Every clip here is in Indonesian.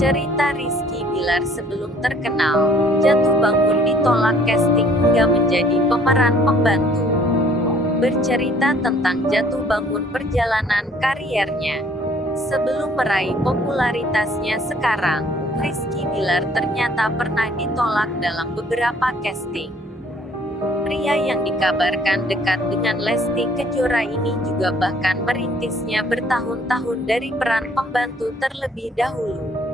Cerita Rizky Bilar sebelum terkenal, jatuh bangun ditolak casting hingga menjadi pemeran pembantu. Bercerita tentang jatuh bangun perjalanan kariernya. Sebelum meraih popularitasnya sekarang, Rizky Bilar ternyata pernah ditolak dalam beberapa casting. Pria yang dikabarkan dekat dengan Lesti Kejora ini juga bahkan merintisnya bertahun-tahun dari peran pembantu terlebih dahulu.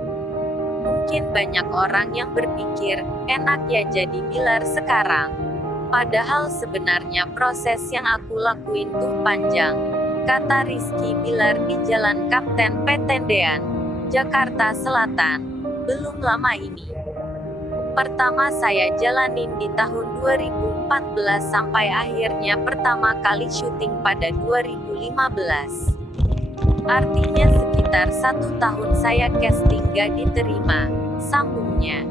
Mungkin banyak orang yang berpikir, enak ya jadi Bilar sekarang. Padahal sebenarnya proses yang aku lakuin tuh panjang, kata Rizky Bilar di Jalan Kapten Petendean, Jakarta Selatan, belum lama ini. Pertama saya jalanin di tahun 2014 sampai akhirnya pertama kali syuting pada 2015. Artinya sekitar 1 tahun saya casting gak diterima, sambungnya.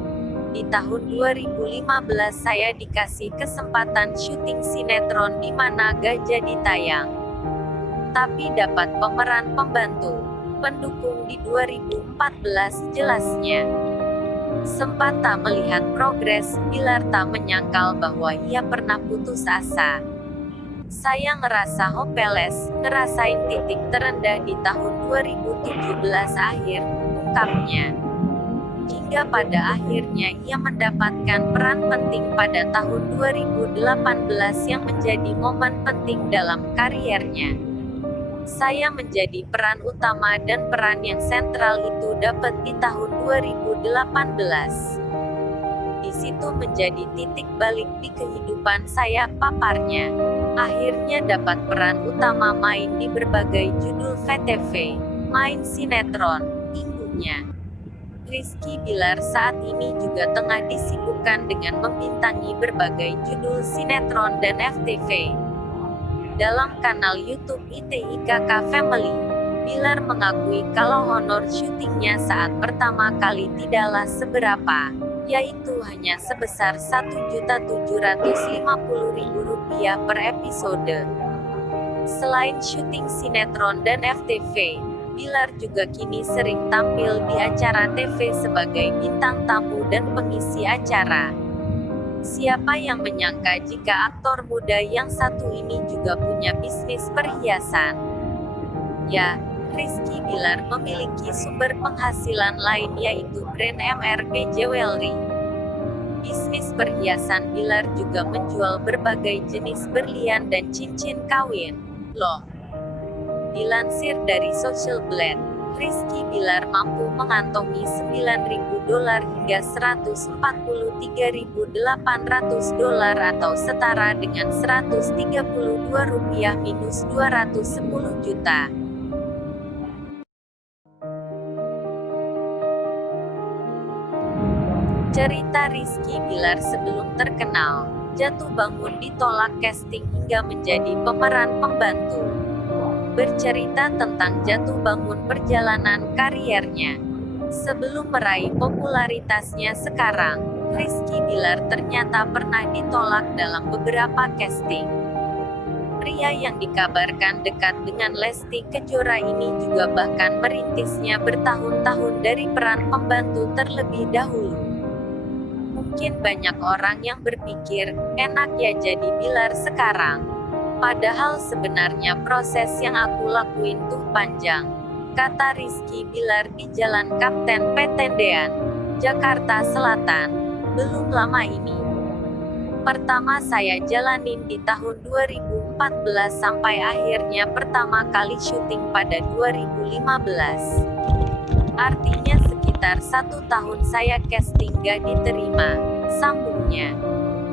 Di tahun 2015 saya dikasih kesempatan syuting sinetron di mana gak jadi tayang. Tapi dapat pemeran pembantu, pendukung di 2014 jelasnya. Sempat tak melihat progres, Bilar tak menyangkal bahwa ia pernah putus asa. Saya ngerasa hopeless, ngerasain titik terendah di tahun 2017 akhir, ungkapnya. Hingga pada akhirnya ia mendapatkan peran penting pada tahun 2018 yang menjadi momen penting dalam kariernya. Saya menjadi peran utama dan peran yang sentral itu dapat di tahun 2018. Di situ menjadi titik balik di kehidupan saya, paparnya. Akhirnya dapat peran utama main di berbagai judul VTV, main sinetron, inggunya. Rizky Bilar saat ini juga tengah disibukkan dengan membintangi berbagai judul sinetron dan FTV. Dalam kanal YouTube ITIKK Family, Bilar mengakui kalau honor syutingnya saat pertama kali tidaklah seberapa, yaitu hanya sebesar Rp1.750.000 per episode. Selain syuting sinetron dan FTV, Bilar juga kini sering tampil di acara TV sebagai bintang tamu dan pengisi acara. Siapa yang menyangka jika aktor muda yang satu ini juga punya bisnis perhiasan? Ya, Rizky Bilar memiliki sumber penghasilan lain yaitu brand MRB Jewelry. Bisnis perhiasan Bilar juga menjual berbagai jenis berlian dan cincin kawin. Loh. Dilansir dari Social Blade, Rizky Bilar mampu mengantongi $9.000 hingga $143.800 atau setara dengan Rp132 minus 210 juta. Cerita Rizky Bilar sebelum terkenal, jatuh bangun ditolak casting hingga menjadi pemeran pembantu. Bercerita tentang jatuh bangun perjalanan kariernya. Sebelum meraih popularitasnya sekarang, Rizky Bilar ternyata pernah ditolak dalam beberapa casting. Pria yang dikabarkan dekat dengan Lesti Kejora ini juga bahkan merintisnya bertahun-tahun dari peran pembantu terlebih dahulu. Mungkin banyak orang yang berpikir, enak ya jadi Bilar sekarang. Padahal sebenarnya proses yang aku lakuin tuh panjang, kata Rizky Bilar di Jalan Kapten Petendean, Jakarta Selatan, belum lama ini. Pertama saya jalanin di tahun 2014 sampai akhirnya pertama kali syuting pada 2015. Artinya sekitar 1 tahun saya casting gak diterima, sambungnya.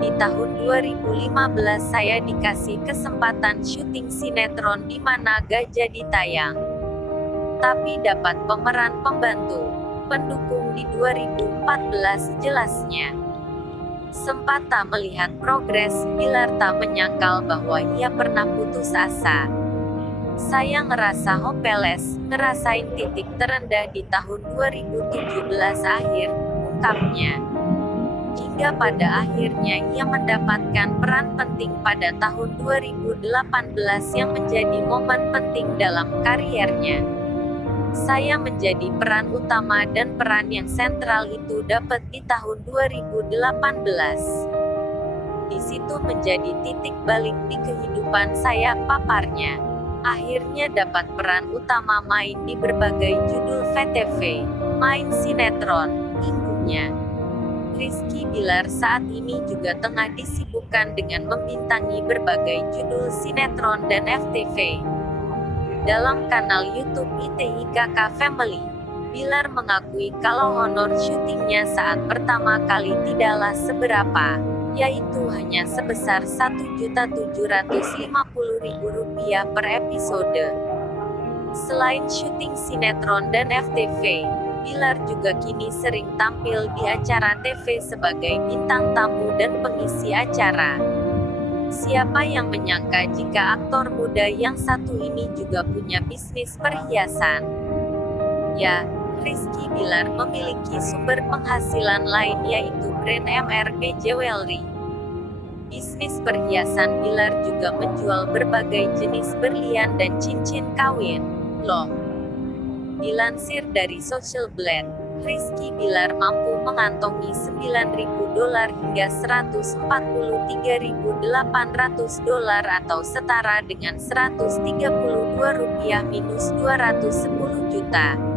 Di tahun 2015 saya dikasih kesempatan syuting sinetron di mana gak jadi tayang. Tapi dapat pemeran pembantu, pendukung di 2014 jelasnya. Sempat tak melihat progres, Bilar tak menyangkal bahwa ia pernah putus asa. Saya ngerasa hopeless, ngerasain titik terendah di tahun 2017 akhir, ungkapnya. Hingga pada akhirnya ia mendapatkan peran penting pada tahun 2018 yang menjadi momen penting dalam kariernya. Saya menjadi peran utama dan peran yang sentral itu dapat di tahun 2018. Di situ menjadi titik balik di kehidupan saya, paparnya. Akhirnya dapat peran utama main di berbagai judul VTV, main sinetron, imbuhnya. Rizky Bilar saat ini juga tengah disibukkan dengan membintangi berbagai judul sinetron dan FTV. Dalam kanal YouTube ITIKK Family, Bilar mengakui kalau honor syutingnya saat pertama kali tidaklah seberapa, yaitu hanya sebesar Rp1.750.000 per episode. Selain syuting sinetron dan FTV, Bilar juga kini sering tampil di acara TV sebagai bintang tamu dan pengisi acara. Siapa yang menyangka jika aktor muda yang satu ini juga punya bisnis perhiasan? Ya, Rizky Bilar memiliki sumber penghasilan lain yaitu brand MRB Jewelry. Bisnis perhiasan Bilar juga menjual berbagai jenis berlian dan cincin kawin. Loh. Dilansir dari Social Blade, Rizky Bilar mampu mengantongi $9.000 hingga $143.800 atau setara dengan Rp132 minus 210 juta.